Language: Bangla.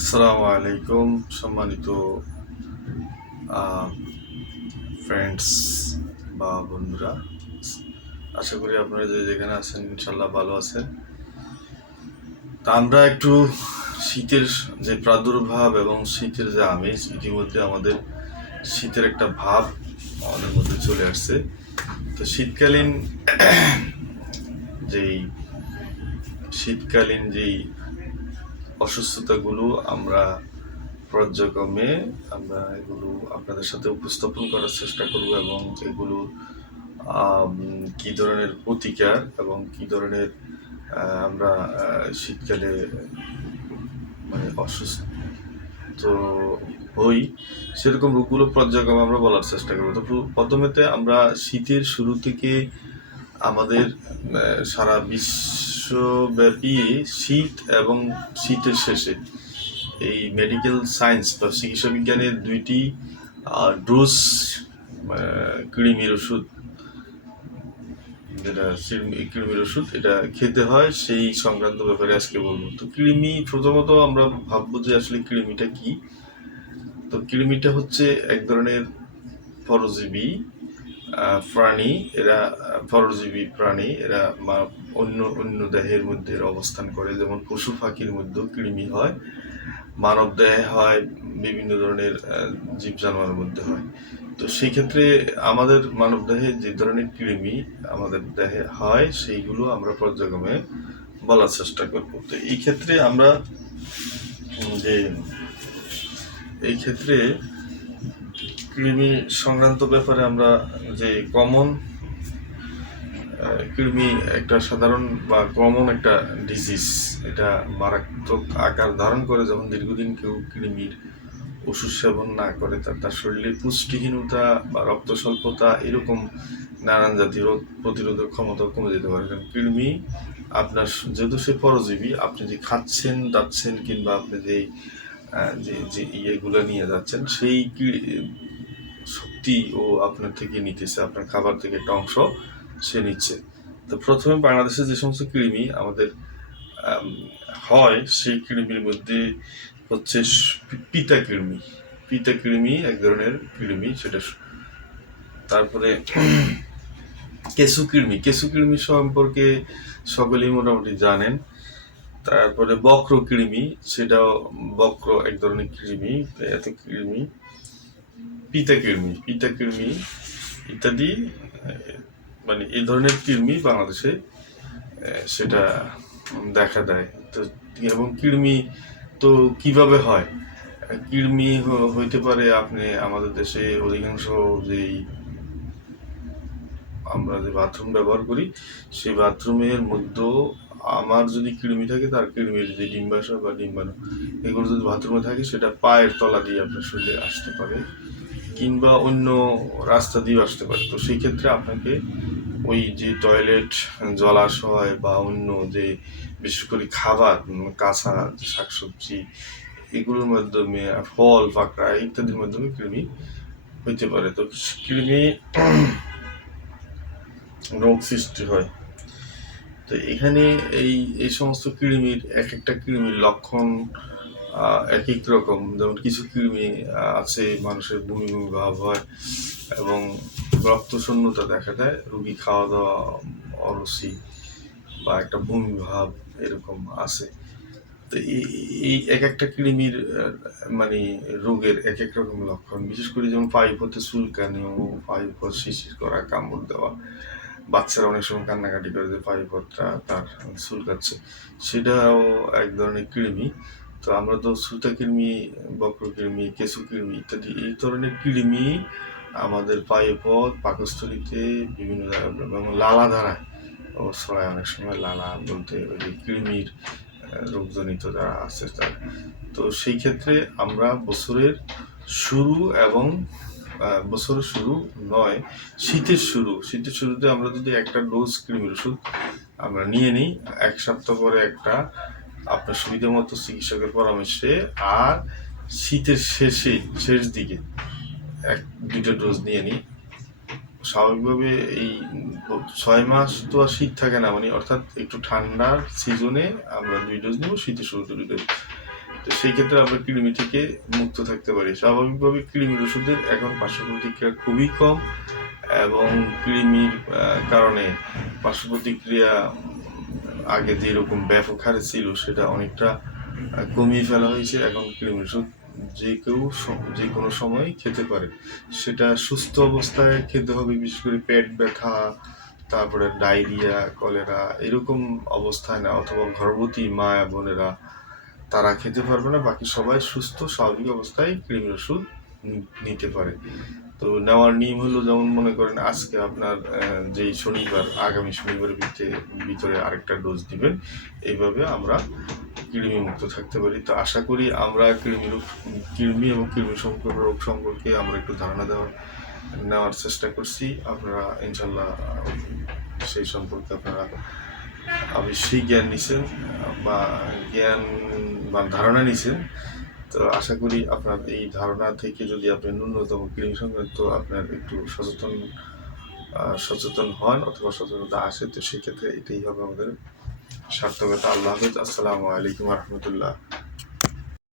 আসসালামু আলাইকুম সম্মানিত ফ্রেন্ডস বা বন্ধুরা, আশা করি আপনারা যে যেখানে আছেন ইনশাল্লাহ ভালো আছেন। তা আমরা একটু শীতের যে প্রাদুর্ভাব এবং শীতের যে আমেজ, ইতিমধ্যে আমাদের শীতের একটা ভাব আমাদের মধ্যে চলে আসছে। তো যেই শীতকালীন অসুস্থতাগুলো আমরা পর্যায়ক্রমে আমরা এগুলো আপনাদের সাথে উপস্থাপন করার চেষ্টা করব, এবং এগুলো কি ধরনের প্রতিকার এবং কি ধরনের আমরা শীতকালে মানে অসুস্থ হই, সেরকম রোগগুলো পর্যায়ক্রমে আমরা বলার চেষ্টা করবো। তো প্রথমেতে আমরা শীতের শুরু থেকে আমাদের সারা বিশ্বব্যাপী শীত এবং শীতের শেষে এই মেডিকেল সায়েন্স বা চিকিৎসা বিজ্ঞানের দুইটি ডোজ কৃমির ওষুধ, যেটা কৃমির ওষুধ, এটা খেতে হয়, সেই সংক্রান্ত ব্যাপারে আজকে বলবো। তো কৃমি, প্রথমত আমরা ভাববো যে আসলে কৃমিটা কি। তো কৃমিটা হচ্ছে এক ধরনের পরজীবী প্রাণী। এরা অন্য অন্য দেহের মধ্যে অবস্থান করে, যেমন পশু পাখির মধ্যেও কৃমি হয়, মানব দেহে হয়, বিভিন্ন ধরনের জীব জানোয়ারের মধ্যে হয়। তো সেই ক্ষেত্রে আমাদের মানব দেহে যে ধরনের কৃমি আমাদের দেহে হয়, সেইগুলো আমরা পর্যায়ক্রমে বলার চেষ্টা করব। তো যে এই ক্ষেত্রে কৃমি সংক্রান্ত ব্যাপারে আমরা যে কৃমি একটা সাধারণ বা কমন একটা ডিজিজ, এটা মারাত্মক আকার ধারণ করে যখন দীর্ঘদিন কেউ কৃমির ওষুধ সেবন না করে। তার শরীরে পুষ্টিহীনতা বা রক্ত স্বল্পতা, এরকম নানান জাতীয় রোগ প্রতিরোধক ক্ষমতা কমে যেতে পারে। কারণ কৃমি আপনার, যেহেতু সে পরজীবী, আপনি যে খাচ্ছেন দাচ্ছেন কিংবা আপনি যে ইয়েগুলো নিয়ে যাচ্ছেন, সেই শক্তি ও আপনার থেকে নিতেছে, আপনার খাবার থেকে একটা অংশ সে নিচ্ছে। তো প্রথমে বাংলাদেশে যে সমস্ত কৃমি আমাদের হয়, সেই কৃমির মধ্যে হচ্ছে পিতা কৃমি। পিতা কৃমি এক ধরনের কৃমি, সেটা। তারপরে কেঁচু কৃমি সম্পর্কে সকলেই মোটামুটি জানেন। তারপরে বক্র কৃমি, সেটাও বক্র এক ধরনের কৃমি। এত কৃমি, পিতা কৃমি ইত্যাদি, মানে এই ধরনের কৃমি বাংলাদেশে সেটা দেখা দেয়। তো এবং কৃমি তো কিভাবে হয়? কৃমি হইতে পারে, আপনি আমাদের দেশে অধিকাংশ যেই আমরা যে বাথরুম ব্যবহার করি, সেই বাথরুমের মধ্যেও আমার যদি কৃমি থাকে, তার কৃমির যে ডিম্বাশয় বা ডিম্বাণু, এগুলো যদি বাথরুমে থাকে, সেটা পায়ের তলা দিয়ে আপনার শরীরে আসতে পারে, কিংবা অন্য রাস্তা দিয়ে আসতে পারে। তো সেই ক্ষেত্রে আপনাকে ওই যে টয়লেট, জলাশয় বা অন্য যে বিশেষ করে খাবার, কাঁচা শাকসবজি, এগুলোর মাধ্যমে, ফল পাকড়া ইত্যাদির মাধ্যমে কৃমি হইতে পারে। তো কৃমি রোগ সৃষ্টি হয়। তো এখানে এই এই সমস্ত কৃমির, এক একটা কৃমির লক্ষণ এক এক রকম। যেমন কিছু কৃমি আছে, মানুষের বমি বমি ভাব হয় এবং রক্তশূন্যতা দেখা দেয়, রুগী খাওয়া দাওয়া অরুচি বা একটা বমি ভাব এরকম আছে। তো এই এক একটা কৃমির মানে রোগের এক এক রকম লক্ষণ। বিশেষ করে যেমন পাইপ হতে চুলকানি, পাইপ শিশির করা, কামড় দেওয়া, বাচ্চারা অনেক সময় কান্নাকাটি করে যে পাইপটা তার চুলকাচ্ছে, সেটাও এক ধরনের কৃমি। তো আমরা তো ছুতাকৃমি, বক্রকৃমি, কেঁচুকৃমি ইত্যাদি এই ধরনের কৃমি আমাদের পাইপথ, পাকস্থলীতে বিভিন্ন জায়গায় এবং লালাধারায় ও ছড়ায়। অনেক সময় লালা বলতে ওই যে কৃমির রোগজনিত যারা আছে তার। তো সেই ক্ষেত্রে আমরা শুরু এবং বছরের শুরু নয়, শীতের শুরুতে আমরা যদি একটা ডোজ কৃমির ওষুধ আমরা নিয়ে নিই, এক সপ্তাহ পরে একটা আপনার সুবিধা মতো চিকিৎসকের পরামর্শে, আর শীতের শেষ দিকে দুইটা ডোজ নিয়ে নিই, স্বাভাবিকভাবে এই 6 মাস তো আর শীত থাকে না, মানে অর্থাৎ একটু ঠান্ডার সিজনে আমরা 2 ডোজ নেব, শীতের শুরুতে 2 ডোজ। তো তো সেই ক্ষেত্রে আমরা কৃমি থেকে মুক্ত থাকতে পারি। স্বাভাবিকভাবে কৃমির ওষুধের এখন পার্শ্ব প্রতিক্রিয়া খুবই কম, এবং কৃমির কারণে পার্শ্ব প্রতিক্রিয়া আগে যেরকম ব্যাপক হারে ছিল সেটা অনেকটা কমিয়ে ফেলা হয়েছে। এখন কৃমির ওষুধ যে কোনো সময় খেতে পারে। সেটা সুস্থ অবস্থায় খেতে হবে, বিশেষ করে পেট ব্যথা, তারপরে ডায়রিয়া, কলেরা এরকম অবস্থায় না, অথবা গর্ভবতী মা বোনেরা তারা খেতে পারবে না। বাকি সবাই সুস্থ স্বাভাবিক অবস্থায় কৃমির ওষুধ নিতে পারে। তো নেওয়ার নিয়ম হলো, যেমন মনে করেন আজকে আপনার যেই শনিবার, আগামী শনিবারের ভিতরে আরেকটা ডোজ দিবেন। এইভাবে আমরা কৃমি মুক্ত থাকতে পারি। তো আশা করি আমরা কৃমি এবং কৃমি রোগ সম্পর্কে আমরা একটু ধারণা নেওয়ার চেষ্টা করছি। আপনারা ইনশাল্লাহ সেই সম্পর্কে আপনারা অবশ্যই জ্ঞান নিছেন, বা জ্ঞান বা ধারণা নিছেন। তো আশা করি আপনার এই ধারণা থেকে যদি আপনি ন্যূনতম কৃমি সংক্রান্ত আপনার একটু সচেতন হন, অথবা সচেতনতা আসে, তো সেক্ষেত্রে এটাই হবে আমাদের সার্থকতা। আল্লাহ হাফেজ। আসসালামু আলাইকুম রহমতুল্লাহ।